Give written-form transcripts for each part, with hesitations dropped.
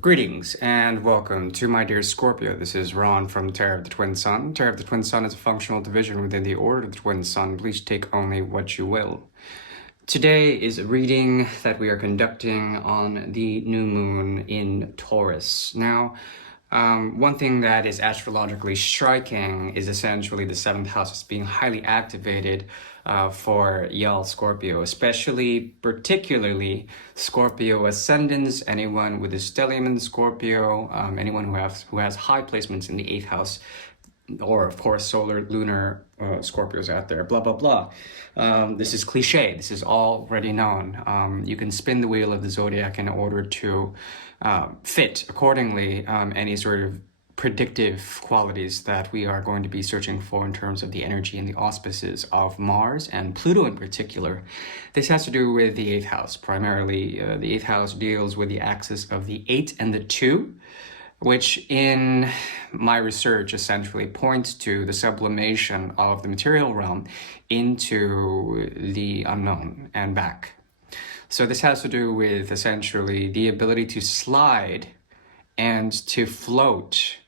Greetings and welcome to my dear Scorpio. This is Ron from Tarot of the Twin Sun. Tarot of the Twin Sun is a functional division within the Order of the Twin Sun. Please take only what you will. Today is a reading that we are conducting on the new moon in Taurus. Now, one thing that is astrologically striking is essentially the 7th house is being highly activated for y'all Scorpio, particularly Scorpio ascendants, anyone with a stellium in Scorpio, anyone who has high placements in the 8th house, or of course solar, lunar Scorpios out there, blah, blah, blah. This is cliche. This is already known. You can spin the wheel of the zodiac in order to fit accordingly any sort of predictive qualities that we are going to be searching for in terms of the energy and the auspices of Mars and Pluto in particular. This has to do with the 8th house. Primarily, the 8th house deals with the axis of the 8 and the 2, which in my research essentially points to the sublimation of the material realm into the unknown and back. So this has to do with essentially the ability to slide and to float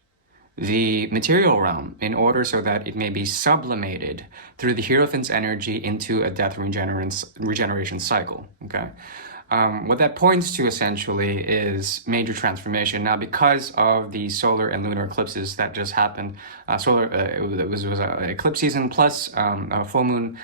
the material realm in order so that it may be sublimated through the Hierophant's energy into a death regeneration cycle, okay? What that points to essentially is major transformation. Now, because of the solar and lunar eclipses that just happened, it was an eclipse season plus a full moon,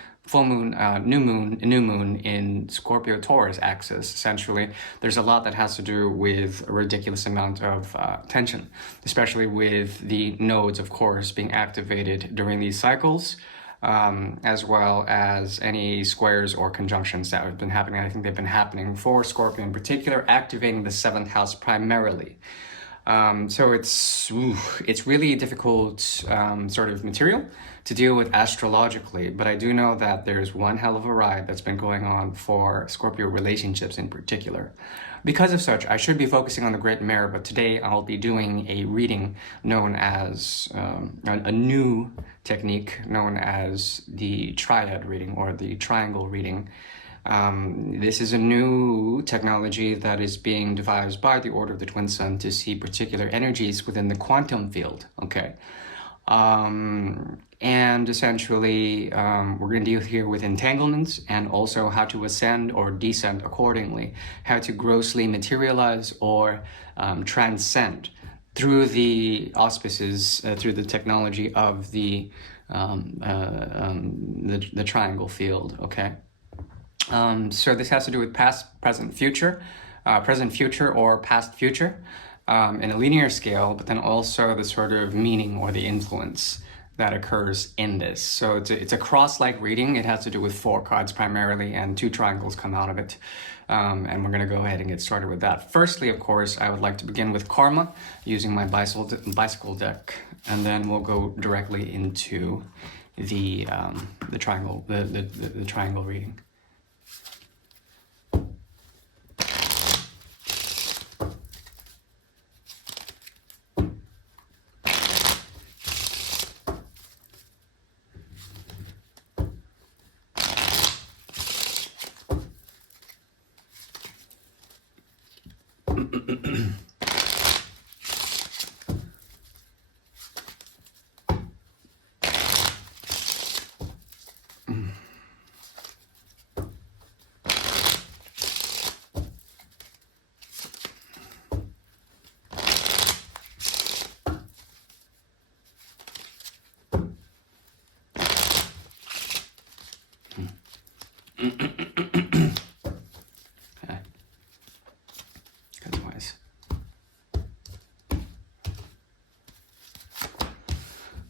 new moon in Scorpio Taurus axis. Essentially, there's a lot that has to do with a ridiculous amount of tension, especially with the nodes, of course, being activated during these cycles. As well as any squares or conjunctions that have been happening. I think they've been happening for Scorpio in particular, activating the 7th house primarily. So it's really a difficult sort of material to deal with astrologically, but I do know that there's one hell of a ride that's been going on for Scorpio relationships in particular. Because of such, I should be focusing on the Great Mirror, but today I'll be doing a reading known as a new technique known as the triad reading or the triangle reading. This is a new technology that is being devised by the Order of the Twin Sun to see particular energies within the quantum field, okay? And essentially, we're going to deal here with entanglements and also how to ascend or descend accordingly, how to grossly materialize or transcend through the auspices, through the technology of the triangle field, okay? So this has to do with past, present, future or past, future in a linear scale, but then also the sort of meaning or the influence that occurs in this. So it's a cross-like reading. It has to do with 4 cards primarily, and 2 triangles come out of it. And we're going to go ahead and get started with that. Firstly, of course, I would like to begin with karma using my bicycle deck, and then we'll go directly into the triangle, the triangle reading.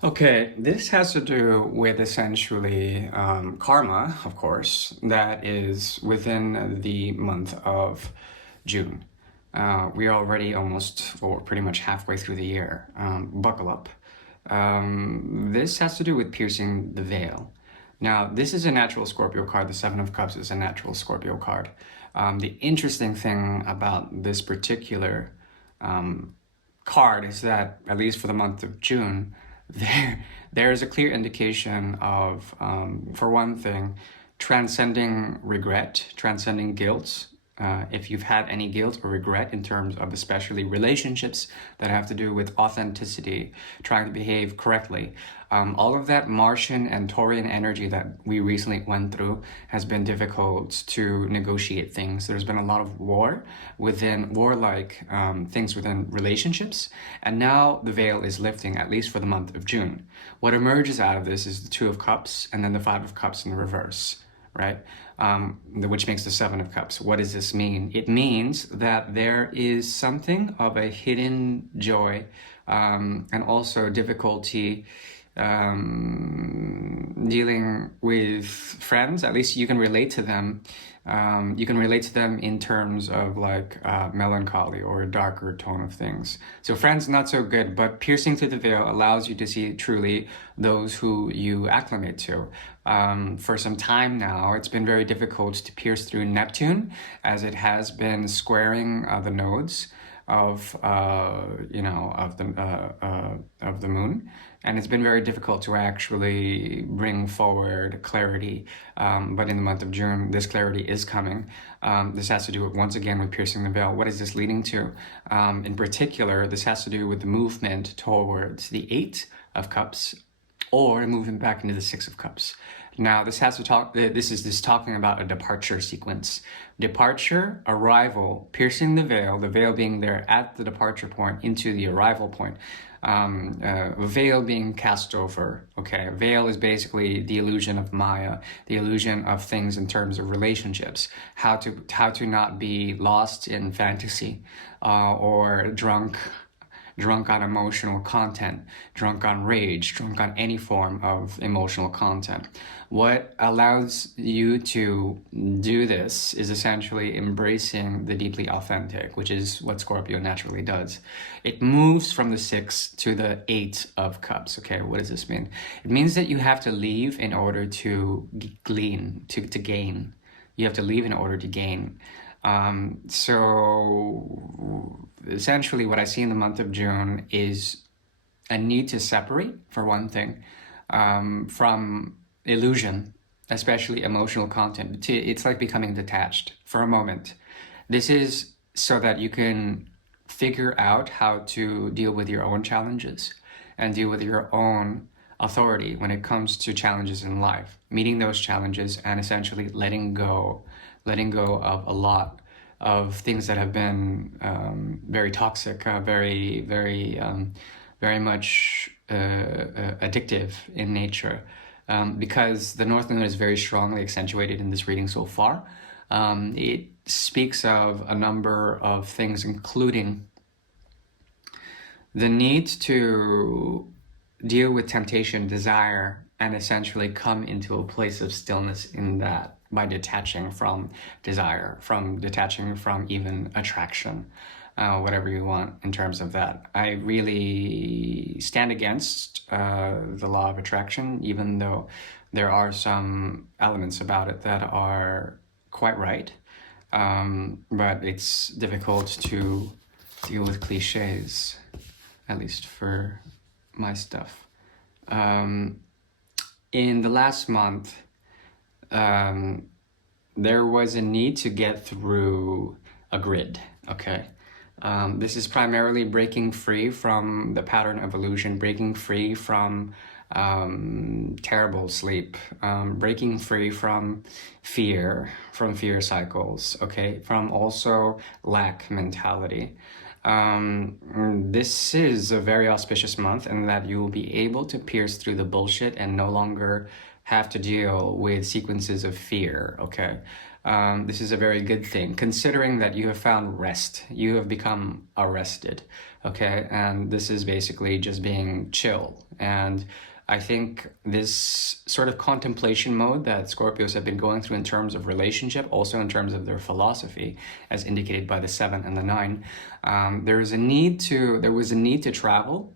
Okay, this has to do with essentially karma, of course, that is within the month of June. We are already almost, or pretty much halfway through the year. Buckle up. This has to do with piercing the veil. Now, this is a natural Scorpio card. The 7 of Cups is a natural Scorpio card. The interesting thing about this particular card is that, at least for the month of June, there is a clear indication of, for one thing, transcending regret, transcending guilt, if you've had any guilt or regret in terms of especially relationships that have to do with authenticity, trying to behave correctly. All of that Martian and Taurian energy that we recently went through has been difficult to negotiate things. There's been a lot of warlike things within relationships, and now the veil is lifting, at least for the month of June. What emerges out of this is the Two of Cups and then the Five of Cups in the reverse, right? Which makes the Seven of Cups. What does this mean? It means that there is something of a hidden joy and also difficulty dealing with friends. At least you can relate to them. You can relate to them in terms of like melancholy or a darker tone of things. So friends, not so good, but piercing through the veil allows you to see truly those who you acclimate to. For some time now, it's been very difficult to pierce through Neptune, as it has been squaring the nodes of the moon, and it's been very difficult to actually bring forward clarity. But in the month of June, this clarity is coming. This has to do with, once again, with piercing the veil. What is this leading to? In particular, this has to do with the movement towards the Eight of Cups, or moving back into the Six of Cups. Now, this has to talk. This is talking about a departure sequence. Departure, arrival, piercing the veil being there at the departure point into the arrival point. Veil being cast over. Okay, veil is basically the illusion of Maya, the illusion of things in terms of relationships. How to not be lost in fantasy, or drunk on emotional content, drunk on rage, drunk on any form of emotional content. What allows you to do this is essentially embracing the deeply authentic, which is what Scorpio naturally does. It moves from the Six to the Eight of Cups. Okay, what does this mean? It means that you have to leave in order to gain. You have to leave in order to gain. So essentially what I see in the month of June is a need to separate, for one thing, from illusion, especially emotional content. It's like becoming detached for a moment. This is so that you can figure out how to deal with your own challenges and deal with your own authority when it comes to challenges in life, meeting those challenges and essentially letting go of a lot of things that have been very toxic, very much addictive in nature. Because the North Node is very strongly accentuated in this reading so far. It speaks of a number of things, including the need to deal with temptation, desire, and essentially come into a place of stillness in that, by detaching from desire, from detaching from even attraction, whatever you want in terms of that. I really stand against the law of attraction, even though there are some elements about it that are quite right. But it's difficult to deal with cliches, at least for my stuff. In the last month, there was a need to get through a grid, okay? This is primarily breaking free from the pattern of illusion, breaking free from terrible sleep, breaking free from fear cycles, okay? From also lack mentality. This is a very auspicious month in that you will be able to pierce through the bullshit and no longer have to deal with sequences of fear, okay? This is a very good thing, considering that you have found rest. You have become arrested, okay? And this is basically just being chill. And I think this sort of contemplation mode that Scorpios have been going through in terms of relationship, also in terms of their philosophy, as indicated by the 7 and the 9, there was a need to travel,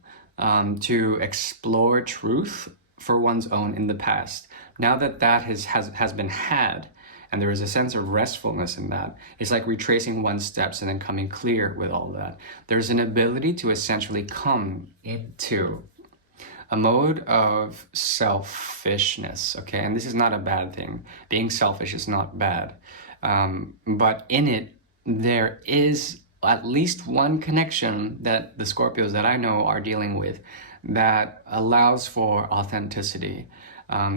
to explore truth for one's own in the past. Now that has been had, and there is a sense of restfulness in that, it's like retracing one's steps and then coming clear with all that. There's an ability to essentially come into a mode of selfishness, okay? And this is not a bad thing. Being selfish is not bad. But in it, there is at least one connection that the Scorpios that I know are dealing with that allows for authenticity.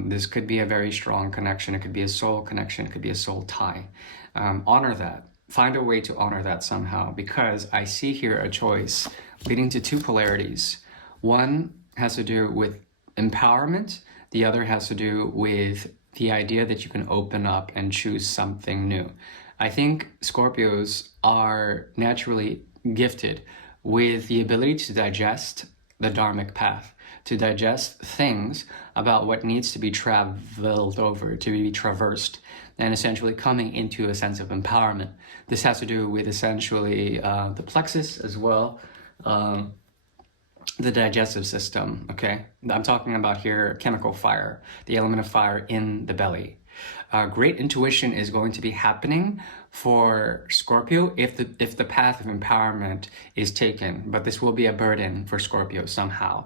This could be a very strong connection. It could be a soul connection. It could be a soul tie. Honor that. Find a way to honor that somehow, because I see here a choice leading to two polarities. One has to do with empowerment. The other has to do with the idea that you can open up and choose something new. I think Scorpios are naturally gifted with the ability to digest the dharmic path, to digest things about what needs to be traveled over, to be traversed, and essentially coming into a sense of empowerment. This has to do with essentially the plexus as well, the digestive system, okay? I'm talking about here chemical fire, the element of fire in the belly. Great intuition is going to be happening for Scorpio if the path of empowerment is taken, but this will be a burden for Scorpio somehow.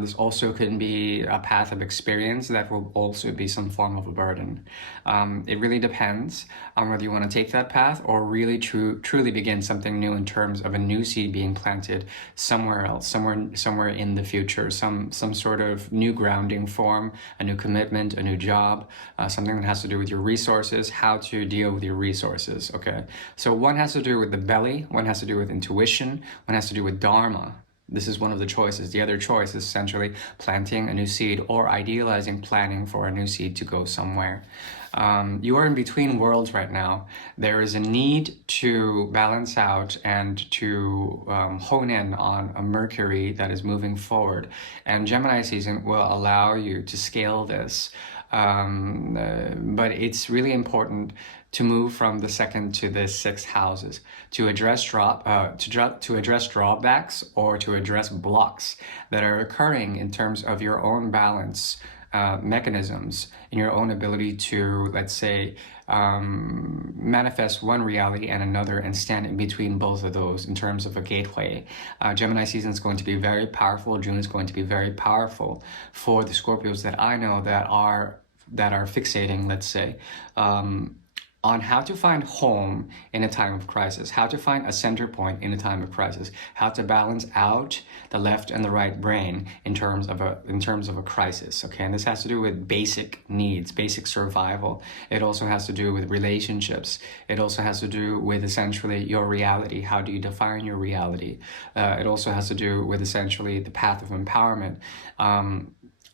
This also can be a path of experience that will also be some form of a burden. It really depends on whether you want to take that path or really truly begin something new in terms of a new seed being planted somewhere else, somewhere in the future, some sort of new grounding form, a new commitment, a new job, something that has to do with your resources, how to deal with your resources, okay? So one has to do with the belly, one has to do with intuition, one has to do with dharma. This is one of the choices. The other choice is essentially planting a new seed or idealizing planning for a new seed to go somewhere. You are in between worlds right now. There is a need to balance out and to hone in on a Mercury that is moving forward. And Gemini season will allow you to scale this. But it's really important to move from the second to the sixth houses to address drawbacks or to address blocks that are occurring in terms of your own balance mechanisms in your own ability to, let's say, manifest one reality and another and stand in between both of those in terms of a gateway. Gemini season is going to be very powerful. June is going to be very powerful for the Scorpios that I know that are fixating, let's say, on how to find home in a time of crisis, how to find a center point in a time of crisis, how to balance out the left and the right brain in terms of a crisis. Okay, and this has to do with basic needs, basic survival. It also has to do with relationships. It also has to do with essentially your reality. How do you define your reality? It also has to do with essentially the path of empowerment.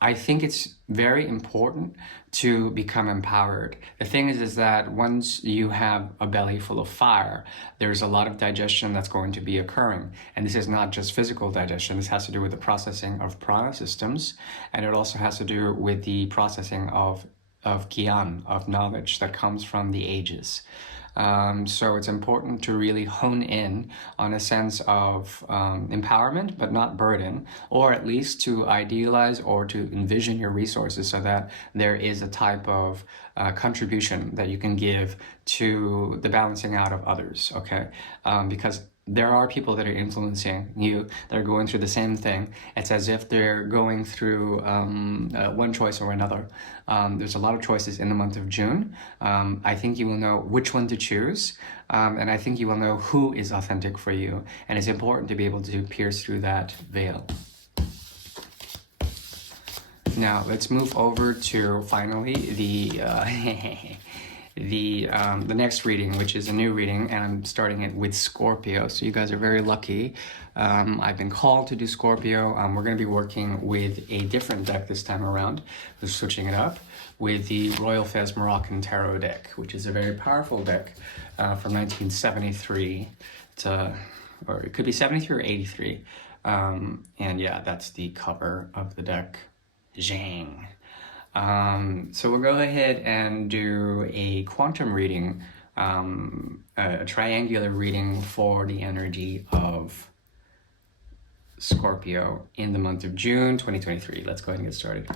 I think it's very important to become empowered. The thing is that once you have a belly full of fire, there's a lot of digestion that's going to be occurring. And this is not just physical digestion. This has to do with the processing of prana systems. And it also has to do with the processing of gyan, of knowledge that comes from the ages. So it's important to really hone in on a sense of empowerment, but not burden, or at least to idealize or to envision your resources so that there is a type of contribution that you can give to the balancing out of others, okay? Because there are people that are influencing you that are going through the same thing. It's as if they're going through one choice or another. There's a lot of choices in the month of June. I think you will know which one to choose, and I think you will know who is authentic for you. And it's important to be able to pierce through that veil. Now let's move over to finally the next reading, which is a new reading, and I'm starting it with Scorpio. So you guys are very lucky. I've been called to do Scorpio. We're going to be working with a different deck this time around. We're switching it up with the Royal Fez Moroccan Tarot deck, which is a very powerful deck from 1973 or it could be 73 or 83. And yeah, that's the cover of the deck. Zhang. So we'll go ahead and do a quantum reading, a triangular reading for the energy of Scorpio in the month of June 2023. Let's go ahead and get started.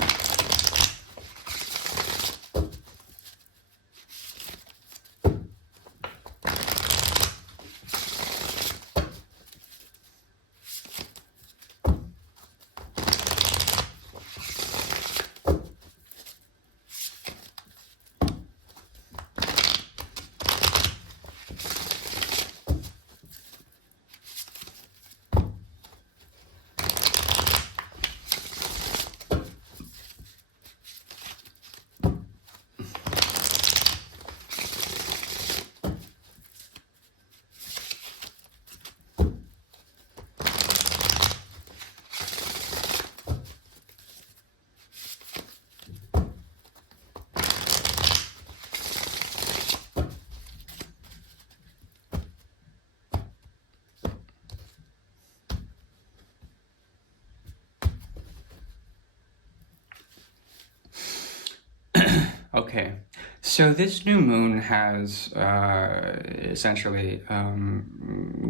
So this new moon has essentially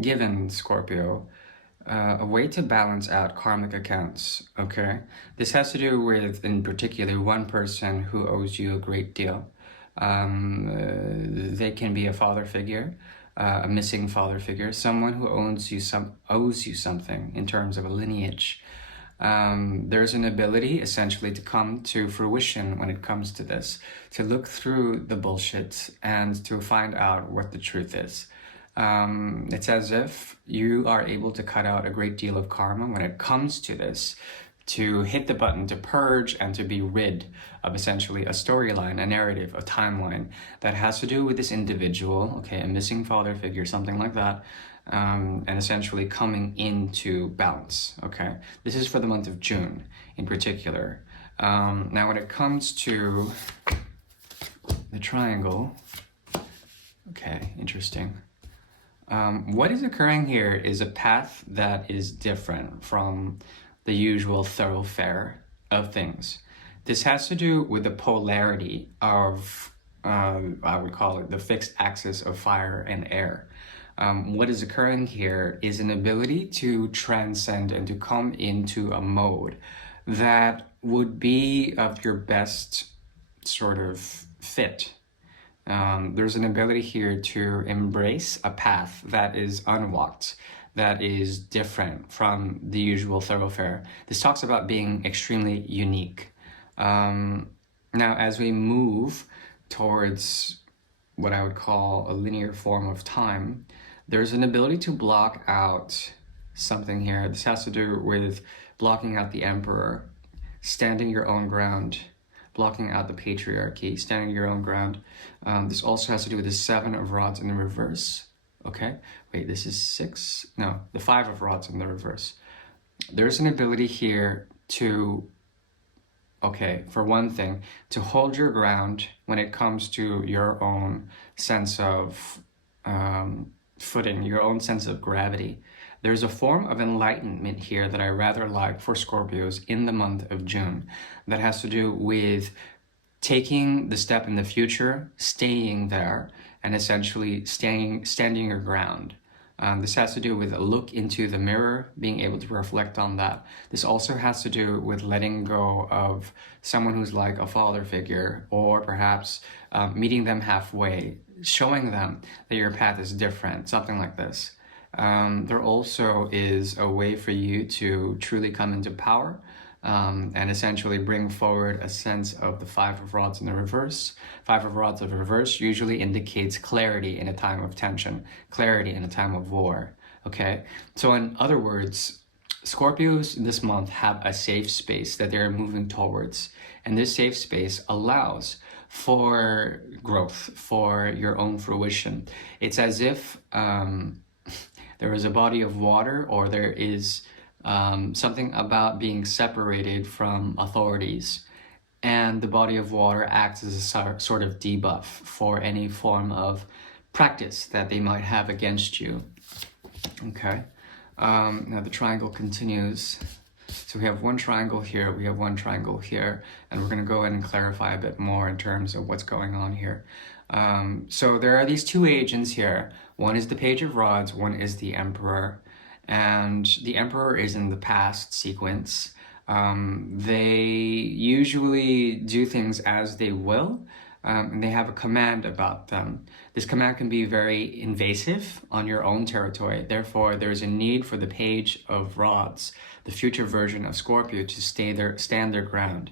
given Scorpio a way to balance out karmic accounts, okay? This has to do with, in particular, one person who owes you a great deal. They can be a father figure, a missing father figure, someone who owes you something in terms of a lineage. There's an ability essentially to come to fruition when it comes to this, to look through the bullshit and to find out what the truth is. It's as if you are able to cut out a great deal of karma when it comes to this, to hit the button to purge and to be rid of essentially a storyline, a narrative, a timeline that has to do with this individual, okay, a missing father figure, something like that, and essentially coming into balance, okay? This is for the month of June in particular. Now, when it comes to the triangle, okay, interesting. What is occurring here is a path that is different from the usual thoroughfare of things. This has to do with the polarity of, I would call it the fixed axis of fire and air. What is occurring here is an ability to transcend and to come into a mode that would be of your best sort of fit. There's an ability here to embrace a path that is unwalked, that is different from the usual thoroughfare. This talks about being extremely unique. Now, as we move towards what I would call a linear form of time, there's an ability to block out something here. This has to do with blocking out the emperor, standing your own ground, blocking out the patriarchy, standing your own ground. This also has to do with the 7 of rods in the reverse. Okay, wait, this is 6? No, the 5 of rods in the reverse. There's an ability here to, okay, for one thing, to hold your ground when it comes to your own sense of footing, your own sense of gravity. There's a form of enlightenment here that I rather like for Scorpios in the month of June that has to do with taking the step in the future, staying there, and essentially standing your ground. This has to do with a look into the mirror, being able to reflect on that. This also has to do with letting go of someone who's like a father figure, or perhaps meeting them halfway, showing them that your path is different, something like this. There also is a way for you to truly come into power and essentially bring forward a sense of the 5 of rods in the reverse. 5 of rods in the reverse usually indicates clarity in a time of tension, clarity in a time of war, okay? So in other words, Scorpios this month have a safe space that they're moving towards, and this safe space allows for growth, for your own fruition. It's as if there is a body of water, or there is something about being separated from authorities, and the body of water acts as a sort of debuff for any form of practice that they might have against you. Okay, now the triangle continues. So we have one triangle here, we have one triangle here, and we're going to go ahead and clarify a bit more in terms of what's going on here. So there are these 2 agents here. One is the Page of Rods, one is the Emperor. And the Emperor is in the past sequence. They usually do things as they will, and they have a command about them. This command can be very invasive on your own territory. Therefore, there's a need for the Page of Rods, the future version of Scorpio, to stand their ground.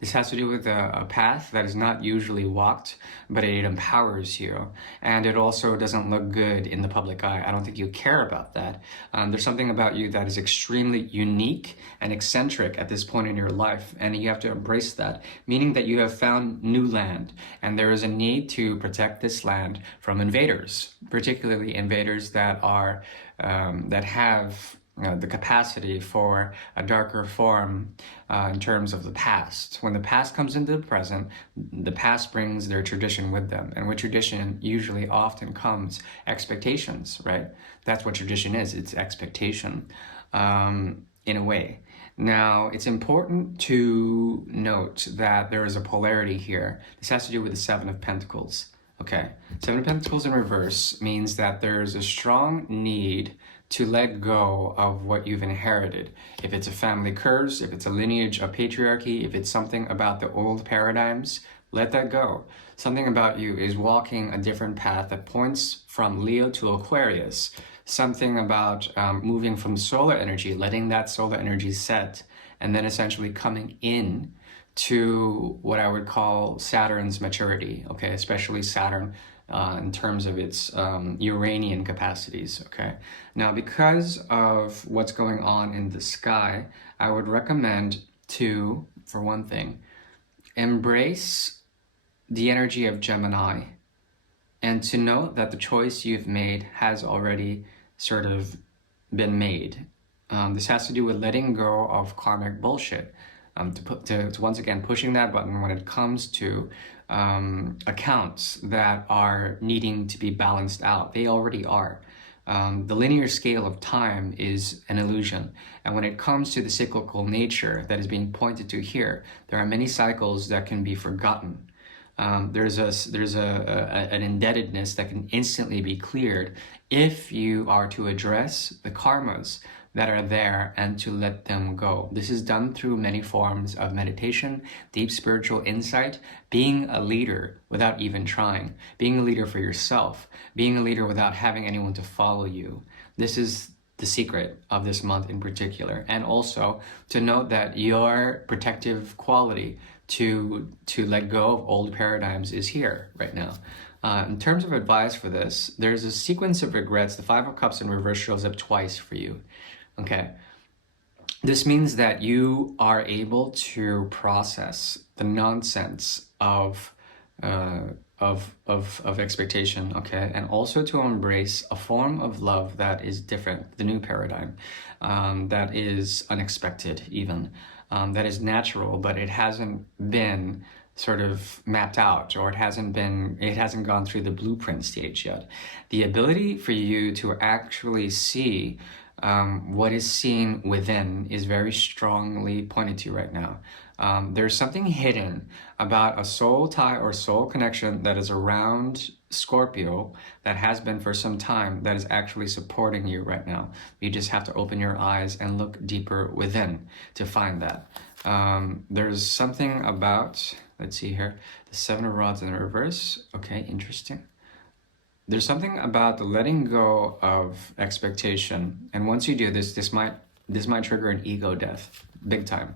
This has to do with a path that is not usually walked, but it empowers you. And it also doesn't look good in the public eye. I don't think you care about that. There's something about you that is extremely unique and eccentric at this point in your life, and you have to embrace that, meaning that you have found new land, and there is a need to protect this land from invaders, particularly invaders that are that have the capacity for a darker form in terms of the past. When the past comes into the present, the past brings their tradition with them. And with tradition usually often comes expectations, right? That's what tradition is, it's expectation in a way. Now, it's important to note that there is a polarity here. This has to do with the Seven of Pentacles. Okay, Seven of Pentacles in reverse means that there's a strong need to let go of what you've inherited. If it's a family curse, if it's a lineage of patriarchy, if it's something about the old paradigms, let that go. Something about you is walking a different path that points from Leo to Aquarius. Something about moving from solar energy, letting that solar energy set, and then essentially coming in to what I would call Saturn's maturity, okay? Especially Saturn in terms of its Uranian capacities, okay? Now, because of what's going on in the sky, I would recommend to, for one thing, embrace the energy of Gemini, and to know that the choice you've made has already sort of been made. This has to do with letting go of karmic bullshit. To once again pushing that button when it comes to accounts that are needing to be balanced out. They already are. The linear scale of time is an illusion. And when it comes to the cyclical nature that is being pointed to here, there are many cycles that can be forgotten. There's an indebtedness that can instantly be cleared if you are to address the karmas that are there and to let them go. This is done through many forms of meditation, deep spiritual insight, being a leader without even trying, being a leader for yourself, being a leader without having anyone to follow you. This is the secret of this month in particular. And also to note that your protective quality to let go of old paradigms is here right now. In terms of advice for this, there's a sequence of regrets. The Five of Cups in reverse shows up twice for you. Okay, this means that you are able to process the nonsense of expectation, okay, and also to embrace a form of love that is different, the new paradigm, that is unexpected even, that is natural, but it hasn't been sort of mapped out, or it hasn't gone through the blueprint stage yet. The ability for you to actually see what is seen within is very strongly pointed to right now. There's something hidden about a soul tie or soul connection that is around Scorpio that has been for some time, that is actually supporting you right now. You just have to open your eyes and look deeper within to find that. There's something about, let's see here, the Seven of Rods in reverse. Okay, interesting. There's something about the letting go of expectation, and once you do this, this might trigger an ego death, big time.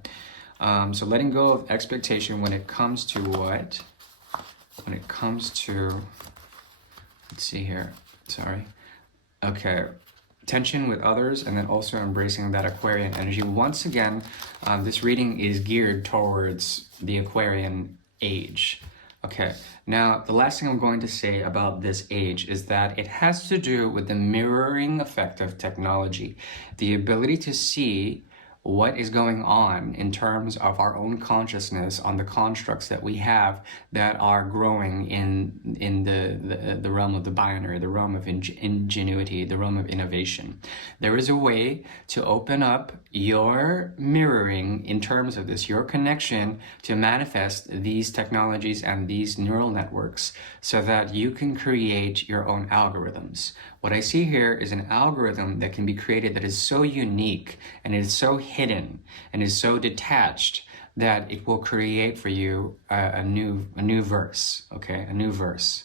So letting go of expectation when it comes to what? When it comes to, let's see here, sorry. Okay, tension with others, and then also embracing that Aquarian energy. Once again, this reading is geared towards the Aquarian age. Okay, now the last thing I'm going to say about this age is that it has to do with the mirroring effect of technology, the ability to see what is going on in terms of our own consciousness on the constructs that we have that are growing in the realm of the binary, the realm of ingenuity, the realm of innovation. There is a way to open up your mirroring in terms of this, your connection to manifest these technologies and these neural networks so that you can create your own algorithms. What I see here is an algorithm that can be created that is so unique and is so hidden and is so detached that it will create for you a new verse, okay, a new verse.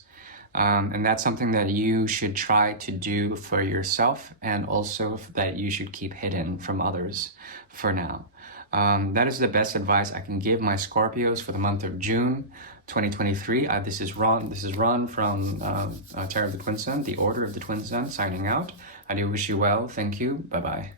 And that's something that you should try to do for yourself, and also that you should keep hidden from others for now. That is the best advice I can give my Scorpios for the month of June 2023. This is Ron from Tarot of the Twin Sun, the Order of the Twin Sun, signing out. I do wish you well. Thank you. Bye-bye.